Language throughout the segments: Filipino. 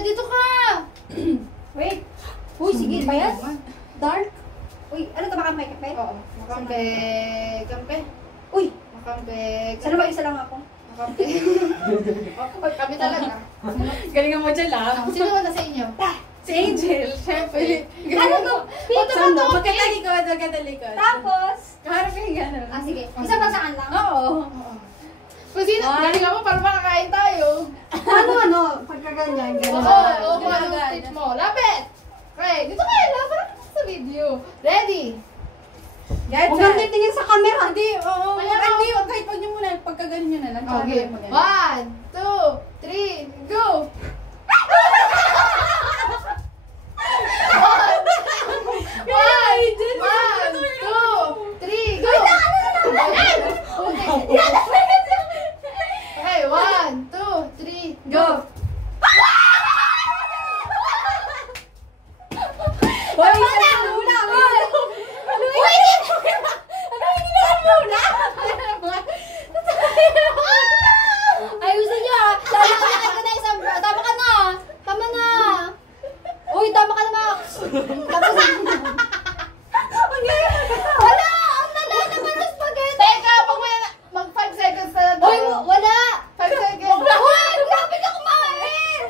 dito ka! Wait. Uy, sige ba yan? Dark? Uy, ano ka ba kamay kape? Oo. Makampe. Kampe. Uy! Makampe. Sana ba isa lang ako? Makampe. Kami talaga. Galingan mo dyan lang. Sino wala sa inyo? Si Angel, syempre. Ano to? Dito ba to? Magkatalikod, magkatalikod. Tapos? Kaharap kayo gano'n. Ah, sige. Isa ba saan lang? Oo. Kung sino, galingan mo para makakain tayo. Ano? Pagkaganyan. Oo, kung anong tips mo. Lapit! Okay, dito kayo lang. Parang sa video. Ready? Guys, Huwag kang titingin sa camera. Hindi, oo. Hindi, kahit pag nyo muna, pagkaganon nyo na lang. Okay. 1, 2, 3, go! One, two, three, go! Okay, 1, 2, 3, go! Hoy, isa na muna! Ayusin niyo ah! Lalakad ka na isang... Tama ka na! Tama na! Uy, tama ka na, Max! Tapos... Wala! Ang lala naman ng spaghetti! Teka, pag may mag 5 seconds na lang Uy, tayo. wala! 5 seconds. Uy, grabe ka kumain!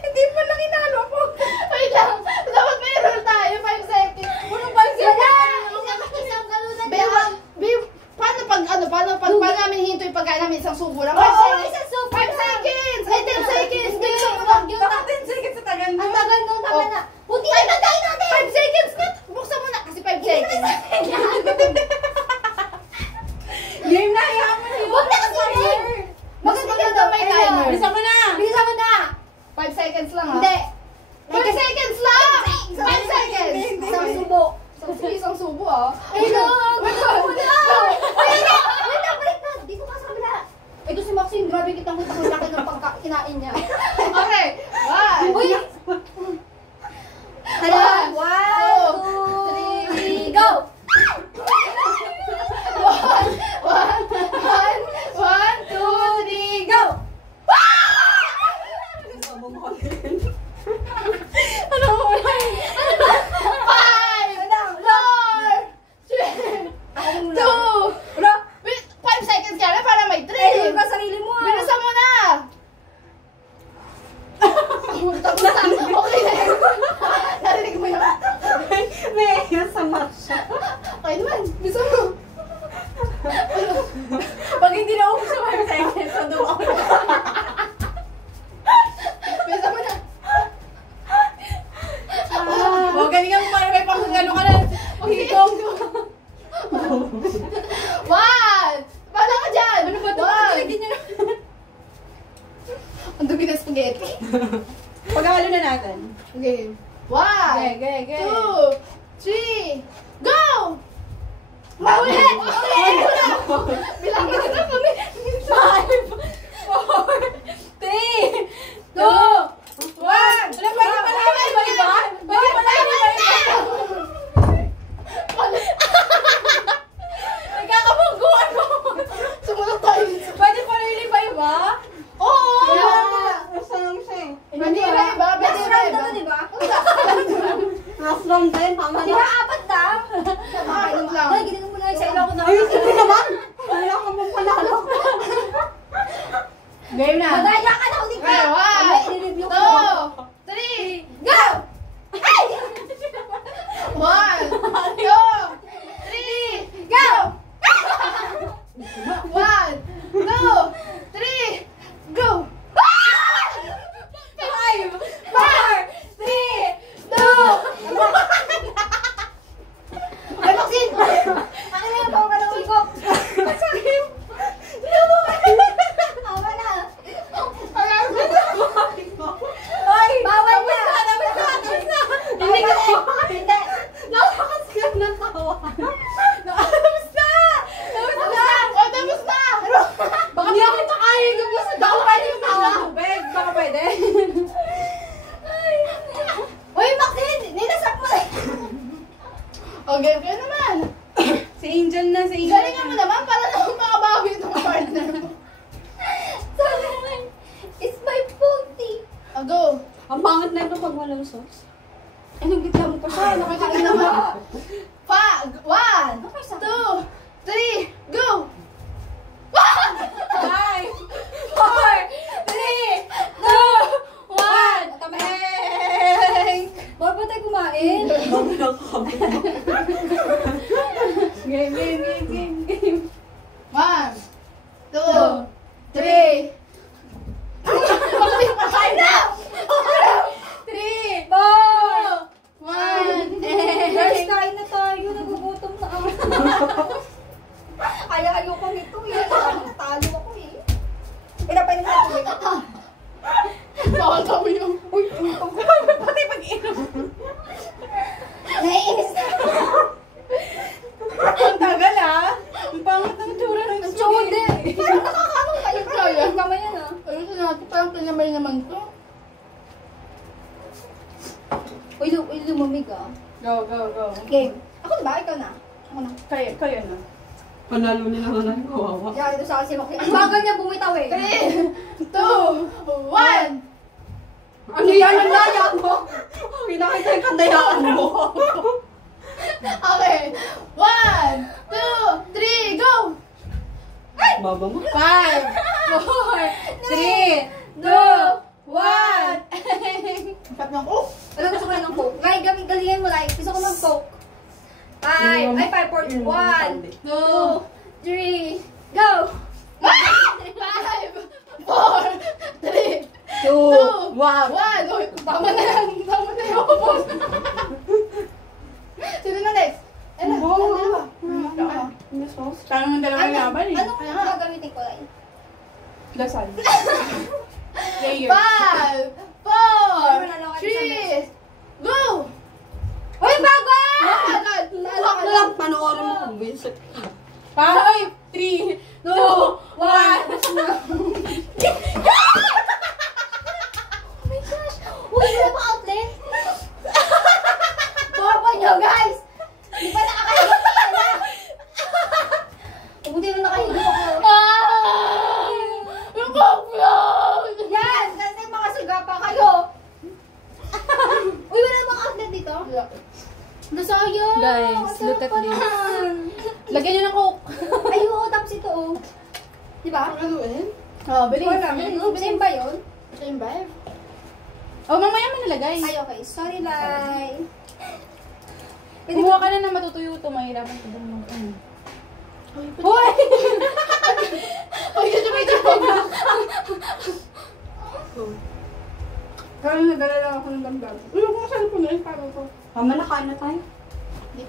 Hindi mo lang inalo ako. Wait lang. Dapat may rule tayo. 5 seconds. Puro 5 seconds. Isang galunan Paano pag namin hinto yung pagkain namin isang subo lang? 5 Oo, seconds. isang subo 5 lang. seconds. Ay, 10 seconds. Hindi, Bilisan mo wag lang. yun. Bakit 10 seconds sa tagal mo? Ang tagal nun, tama Oh. na. Puti na pagkain natin! 5 seconds na. Buksan mo na. Kasi 5 seconds. Game na, hayaan mo yun. Huwag na kasi yun! Mas maganda may timer. Bilisan mo na. Bilisan mo na! 5 seconds lang ha. Hindi. 5 seconds lang. 5 seconds. Isang subo. Isang subo ah. Ay, no! Wait lang. Wait lang! Wait lang! Balik na! Dito ka sa kabila. Ito si Maxine, grabe kitang-kita kung laki ng pagkakinain niya. Okay. 1. Uy! One, 1, 2, 3, go! 1, 2, 3, go! Ano mo wala? 5, 4, 3, 2, wait, 5 seconds ka na para may 3. Ayun ka sarili mo ah! Bilisan mo na! Tapos na. Okay na yun. Narinig mo yun. May sa Marsha. Okay naman. Bilisan mo. Pag hindi na ako sa 5 seconds, so doon ako. Bilisan mo na. O, galingan mo para may pangkagano ka na. Pangkikong. 1. Paano ka dyan? Ano ba ito? Nilagyan niya na. Ang dumi na spaghetti. Paghahalo na natin. Okay. 1, Okay. 2, 3, go! Mauli! Bilang mo na kami. 5, 4, 3, 2, 1. Wala, pwede pala iba-iba? Pwede pala iba-iba? Nagkakamungguan mo. Sumunod tayo. Pwede pala iba-iba? Oo! Basta lang siya eh. Hindi ba iba? Last round na to, di ba? Last round din, tama Di ba apat na? Makakainom lang. Ay, ginigin mo na yung sa ilaw ko na. Ay, hindi naman. Wala ka mong panalo. Game na. Madaya ka na, hindi ka! Okay, 1, I-review 2, ko. 3, go! 1, 2, 3, go! 1, 2, 3, go! 5, 4, 3, 2, Ay, Maxine! Akin na yung ka ng ikot. Tama na. Go. Ang pangit na ito pag walang sauce. Anong gitla mo pa siya? Nakakain na mo. 1, 2, 3, go! 5, 4, 3, 2, 1. Tama na. Bakit ba tayo kumain? Game. 1, 2, 3. Pakain na! 3, 1, Guys, kain na tayo. Nagugutom na ako. Ayaw ko nito eh. Natalo ako eh. Pinapain na ako eh. Bawal kami yung... Uy, pati pag-inom. naiinis na. Ang tagal ah. Ang pangit ng tsura ng Ang tsura. Parang nakakaano kayo. Kaya. Ang kamay yan ah. Ayun na natin, parang pinamay naman to. Uy, lumamig ah. Go. Game. Ako na ba? Ikaw na. Ako na. Kayo na. Panalo nila na lang, kawawa. Kaya ito sa kasi mo. Ang bagal niya bumitaw eh. 3, 2, 1. Ano yan? Ang laya mo? Pinakita yung kandayaan mo. Okay. 1, 2, 3, go! Baba mo. 5, 4, 3, 2, 1. Pat ng oh! Alam gusto ko na ng Coke. Ngay, galingan mo like. Gusto ko ng Coke. 5, 4, 1, 2, 3, go! 5, 4, 3, 2, 1. 1. Uy, tama na yan. Tama na yan. Sino na next? Ano? Dalawa. Parang ang dalawang laban eh. Anong gagamitin ko like? Lasal. 5, 4, 3, go! Uy, bago! Lak na lang, panoorin mo kung bisit. 5, 3, 2, 1. Uy, wala pa outlet? Bobo nyo, guys! Di ba nakakahigit na yan, ha? Buti na nakahigit ako. Yung cockroach! Yan! Kasi mga suga pa kayo. Uy, wala bang outlet dito? Nasayang! Guys, Ang look at sarap pa this. naman. Lagyan niyo ng Coke. Ay, oo, tapos ito, oh. Di ba? Ano eh? Oh, bilis. Same ba yun? Same ba? Oh, mamaya mo nilagay. Ay, okay. Sorry, Lai. Kumuha ka na ng matutuyo ito. Mahirapan ka din mag Hoy! Hoy, kasi may tapos. Kaya nagdala ako ng damdam. Uy, kung saan po na yun, paano ko? Mama, nakain na tayo. Di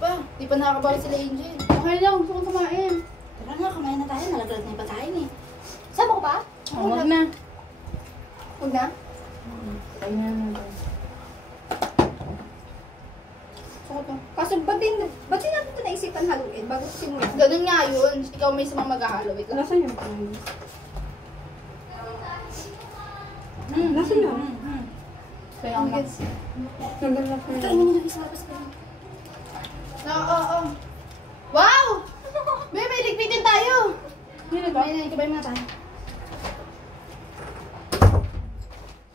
pa nakakabawi sila Angel. Okay lang, gusto kong kumain. Tara nga, kumain na tayo. Nalaglag na yung pagkain eh. Sama ko ba? Oh, wag na. Huwag na? Kain na naman. Kaso, ba't din natin ito naisipan haluin bago simulan? Ganun nga yun. Ikaw may isang maghahalo. Wait lang. Nasaan yung kain? Nasaan yun? Kaya ang mag... Kainin nyo isa labas kayo. Oo. Wow! May ligpitin tayo. Hindi ba? Ikabay mo na tayo.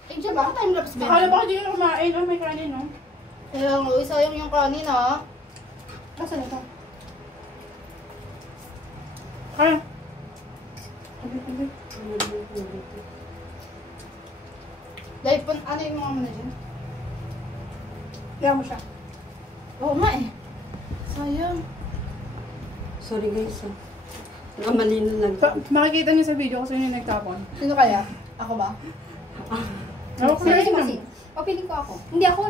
Angel, bakit time lapse ba? Akala ba hindi ka kumain? Oh, may kanin, no? Kaya nga, sayang yung kanin ah. Nasaan ito? Kaya. Dahil po, ano yung mga muna dyan? Kaya mo siya. Oo nga eh. Sayang. Sorry guys, Mali na lang. Makikita niyo sa video kasi yung nagtapon. Sino kaya? Ako ba? Ako Sino si Masin? O, piling ko ako. Hindi ako.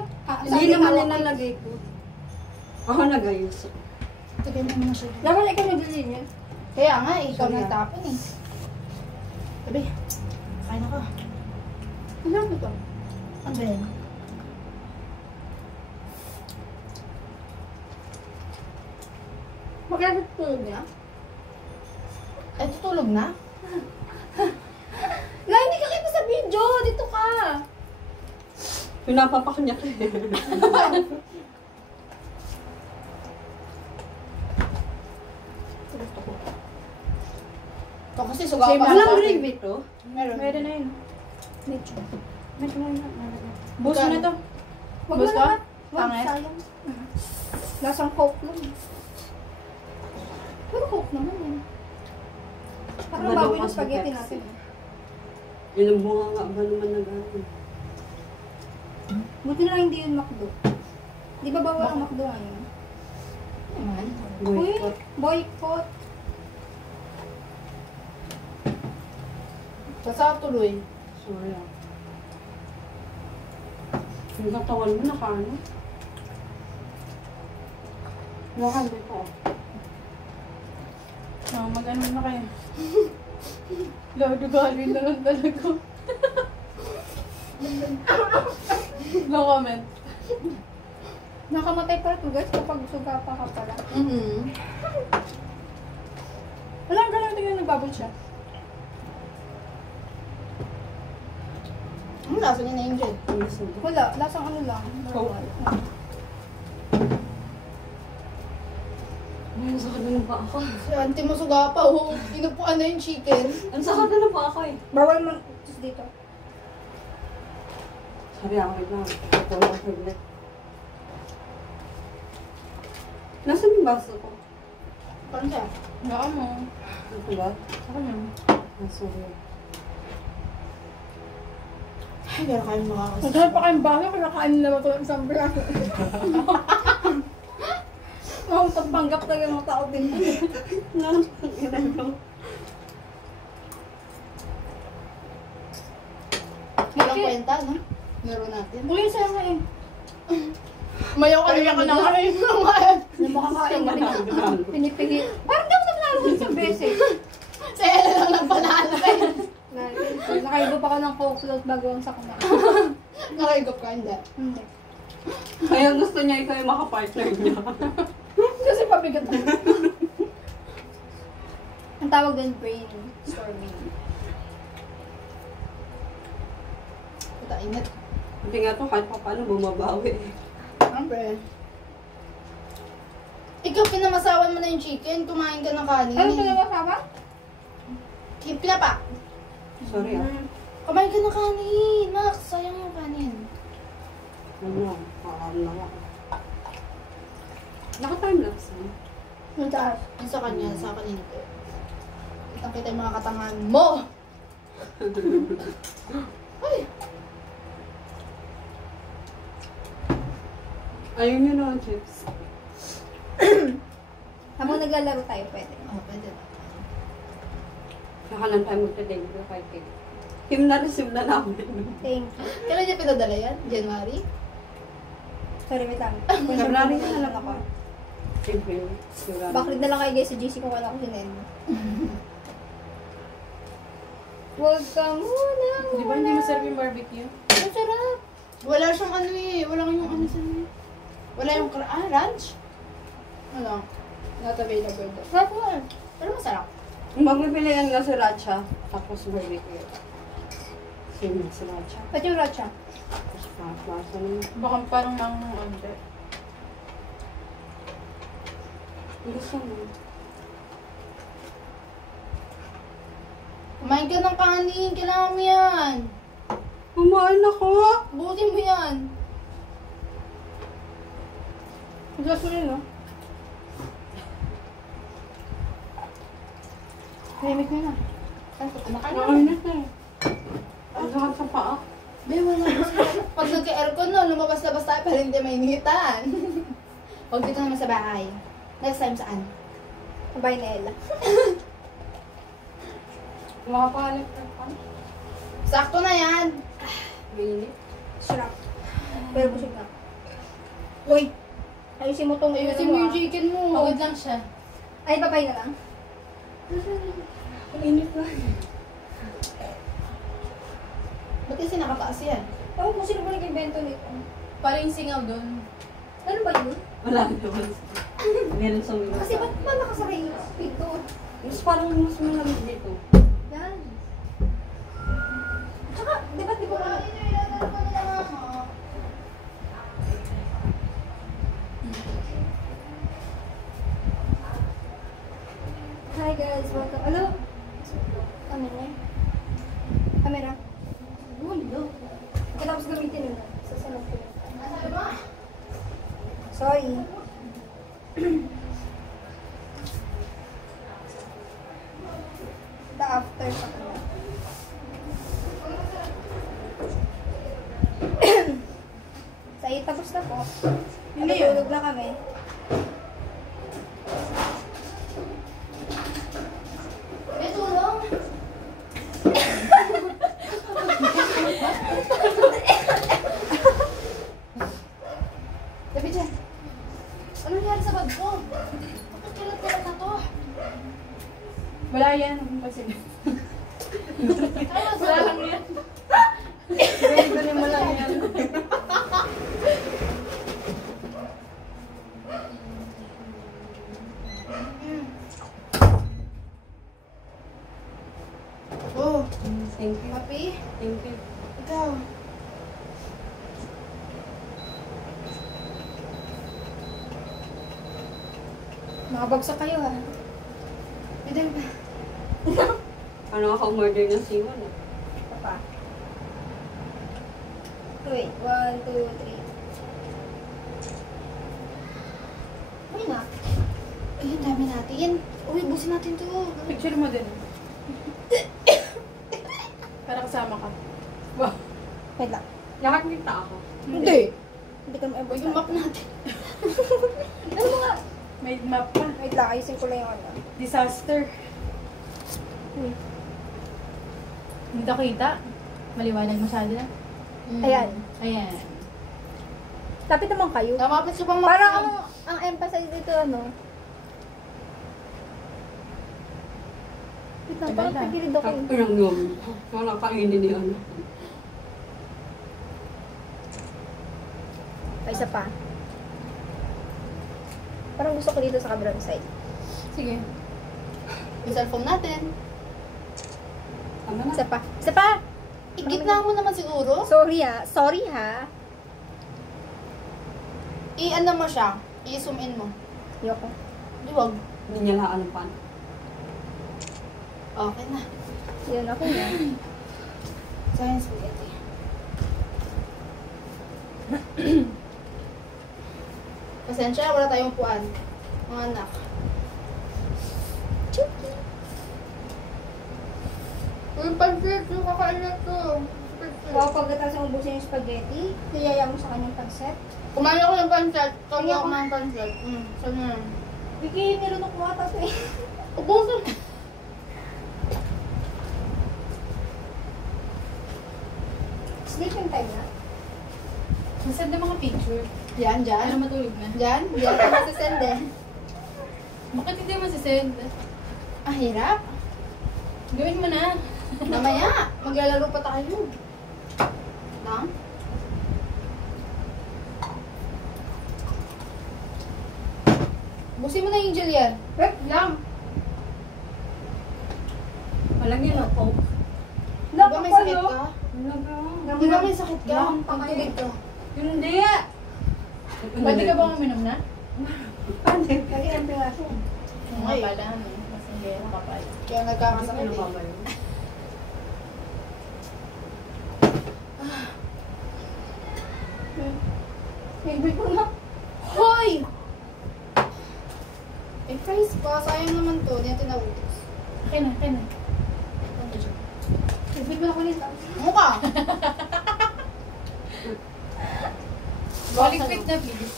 Hindi naman nilalagay ko. Ako nagayos. Tigay mo muna siya. Dapat ikaw nagbili niya. Kaya nga eh, ikaw Sorry, nagtapon eh. Sabi, kain ako. Ano ito? Ano ba yan? Magkano tulog niya? Ay, tutulog na? La, hindi ka kita sa video. Dito ka. Pinapapak niya ko Ito kasi sugaw Same pa lang. sa Walang akin. gravy to. Meron. Meron na yun. Medyo. May kumain na. Nalagay. Boost mo na to. Wag mo Boost ka? na. Wag, Pangit? sayang. Lasang coke lang. Pero coke naman eh. Parang Malakas bago yung na spaghetti Pepsi. natin. Yun ang bunga nga ba naman nag-ano? Buti na lang hindi yun McDo. Di ba bawal ang McDo ngayon? Naman. Boycott. Boycott. Basta tuloy. Sorry ah. Yung katawan mo nakaano? Lakan dito. Mag-ano na kayo. Lord, galin na lang talaga. No comment. Nakamatay pa ito guys kapag suga pa ka pala. Walang galaw, tingnan nagbabol siya. Ang lasa niya na Angel. Ang gusto mo. Wala, lasang ano lang. Coke. normal. Ang sakit na ng paa ko. Si auntie mo suga pa, oh. Inupuan na yung chicken. Ang sakit na ng paa ko eh. Bawal man just dito. Sorry ah, wait lang. Ito lang ang favorite. Nasaan yung baso ko? Paano siya? Baka mo. Ito ba? Ako na. Ah, sorry. Ay, gano'n kayo makakasin. Magkano pa kayong bago, kinakain na naman ito ng isang braso. Ang pagpanggap talaga ng mga tao din. Walang kwenta, no? Meron natin. Uy, sa'yo nga eh. Mayaw ka na na nga eh. Na makakain kami na pinipigil. Parang di ako napanalo ng isang beses. Si Ella lang nagpanalo. Nakaiba pa ka ng coke float bago ang sakuna. Nakahigop ka, hindi. Hindi. Kaya gusto niya ikaw yung makapartner niya. Kasi pabigat na. Ang tawag din brainstorming. Puta, init. Hindi nga to, kahit pa paano bumabawi. Siyempre. Ikaw, pinamasawan mo na yung chicken. Kumain ka ng kanin. Ano ka kasama? Pinapa. Sorry ah. Kumain ka ng kanin. Max, sayang yung kanin. Ano, paano na ako. Naka-timelapse na. Yung taas. Yung sa kanya, sa akin hindi. Kitang-kita yung mga katangan mo. Ay, Ayun yun ang chips. Habang naglalaro tayo, pwede. oh, pwede na. Nakalan tayo magta-date na kay Kim. Kim na-receive na namin. Thank you. Kailan niya pinadala yan? January? Sorry, wait lang. February na lang ako. April. Sigurado. Backread na lang kayo guys sa GC kung wala ko sinend. Huwag ka muna. Di ba hindi masarap yung barbecue? Ang sarap. Wala siyang ano eh. Wala yung ano sa niya. Wala yung ranch? Ano? Not available doon. Sarap mo. Pero masarap. Magpipilian nga si Racha, tapos barbecue. Sino si Racha? Ba't yung racha? Tapos masa naman. Baka parang mang onde. Gusto mo? Kumain ka ng kanin. Kailangan mo yan. Kumain ako! Butin mo yan. Gusto mo yun, no? Nahimik mo na. Ay, kumakain na. Nakainit na eh. Ang sakit sa paa. Be, wala kasi. Pag nagka-aircon no, lumabas-labas tayo para hindi mainitan. Huwag dito naman sa bahay. Next time saan? Kabay na Ella. Makapalit na pa. Sakto na yan. Mainit. Sarap. Pero busog na. Uy! Ayusin mo tong Ayusin mo yung chicken mo. Hawid lang siya. Ay, babay na lang. Ang init na. Ba't kasi nakataas yan? Ewan ko sino ba nag-invento nito. Parang singaw doon. Ano ba yun? Wala naman. Meron sa mga. Kasi ba't ba nakasakay yung pinto? Mas parang mas malamig dito. Yan. Tsaka, di ba di ba Hi guys, welcome. Hello? Camera. Camera. Gulo. Sorry. The after pa pala. Sa tapos na po. Hindi yan. Natutulog na kami. May tulong. Sabi dyan. Ano nangyari sa bag ko? Bakit kalat-kalat na to? Wala yan. Kasi. Ano Wala lang yan. Ganito mo lang yan. Oh, Thank you. happy? Thank you. Ikaw. Makabagsak kayo ha. Pwede ba? Ano ako murder ng siwan eh. Ito pa. Wait, 1, 2, 3. Uy na. Ay, ang dami natin. Uy, busin natin to. Picture mo din. Para kasama ka. Wow. Wait lang. Nakakita ako. Hindi. Hindi ka ma-ever Uy, yung map natin. Ano mga? May map pa. Wait lang, ayusin ko lang yung ano. Disaster. Hindi ka kita. Maliwanag masyado na. Ayan. Ayan. Lapit naman kayo. Namapit ka pang map. Parang ang emphasis dito ano. Wait lang, Tagal parang na. pagilid ako. Parang yun. Wala kainin ni ano. Ay, isa pa. Parang gusto ko dito sa kabilang side. Sige. Yung cellphone natin. Tama na. Isa pa. Isa pa! Igitna mo naman siguro. Sorry ha. Sorry ha. I-ano mo siya. I-zoom in mo. Yoko. Di wag. Hindi niya lang ano pa. Okay na. Yun ako na. Science spaghetti. Pasensya, wala tayong puan. Mga anak. Uy, pansit! Yung kakain na to. Wow, pagkatapos ng ubusin yung spaghetti, kiyaya mo sa kanyang panset. Kumain ako ng pansit. Kami ako ng pansit. Saan yan? Bigay, nilunok mo ata ito eh. Ubusin! Sleeping time na. Masad na mga picture. Yan, Ano dyan. matulog na? Dyan. Dyan. Masasend eh. Bakit hindi mo sisend? Ah, hirap. Gawin mo na. Mamaya, maglalaro pa tayo. Lang? Busin mo na yung Angel yan. Wait lang. Walang yun ako. Di ba may sakit ka? Wala Di ba may sakit ka? Lang, Pagtulog ka. Hindi. Pwede ka ba uminom na? Lagi ang piraso. Oo nga pala. Kasi hindi ako kapal. Kaya nagkakasakit Ano ba eh. ba yun? Favorite ko na. Hoy! Eh, fries pa. Sayang naman to. Hindi natin nautos. Okay na, okay na. Favorite ko na kulit. Mukha! Balikpit na please.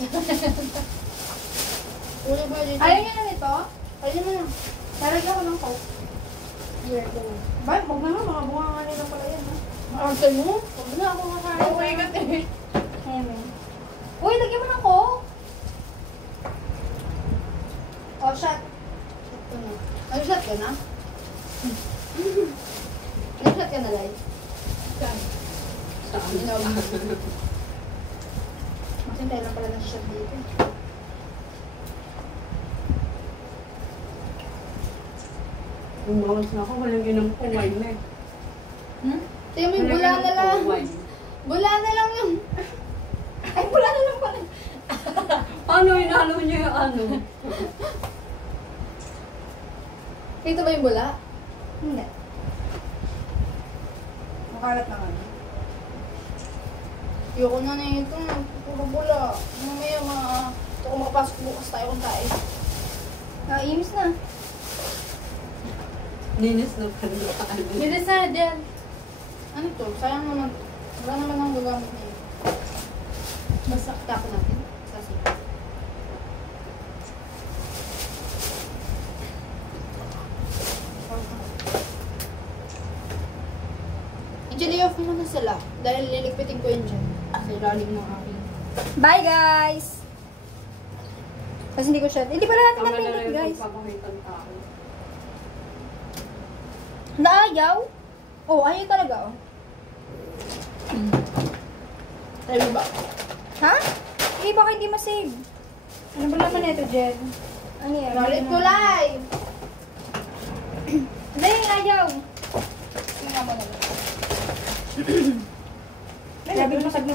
Uli mo dito. Ayaw niya na nito? Ayun mo na. Lalagyan ko ng coke. Here, go. Ba, huwag na nga. Mga bunga nga nila pala yan. Ha? Maarte mo? Huwag na ako kakain. Oh my God eh. Ayan. Uy, lagyan mo ng coke. Oh, shot. Ito na. Nag-shot ka na? Nag-shot ka na, Lai? Saan? Saan? Inom. Masintay lang pala nag-shot dito. Umawas na ako. Walang inom ko wine na eh. Hmm? Tingnan mo yung bula na lang. Bula na lang yung... Ay, wala na lang pala. Paano inalo niya yung ano? Ito ba yung bula? Hindi. Makalat naman. Ayoko na ito. Puro bula. Mamaya Ito kung makapasok bukas tayo kung tayo. Imis na. Linis na pa rin. Bilis na, Del. Ano to? Sayang naman. Wala naman ang gagamit na yun. Basta tapon natin. Kasi. I-jelly off muna sila. Dahil liligpitin ko yun dyan. Sa ilalim ng aking. Bye, guys! Kasi hindi ko siya... Hindi pala natin Tama na napindot, rin guys. pagpapakita ng tao. Naayaw? Oh, ayaw talaga, oh. Tayo ba? Ha? Eh, baka hindi masave. Ano ba naman ito, Jen? Ano yan? Galit ko live! Hindi, ayaw. Tingnan mo na lang. Sabi ko, masag na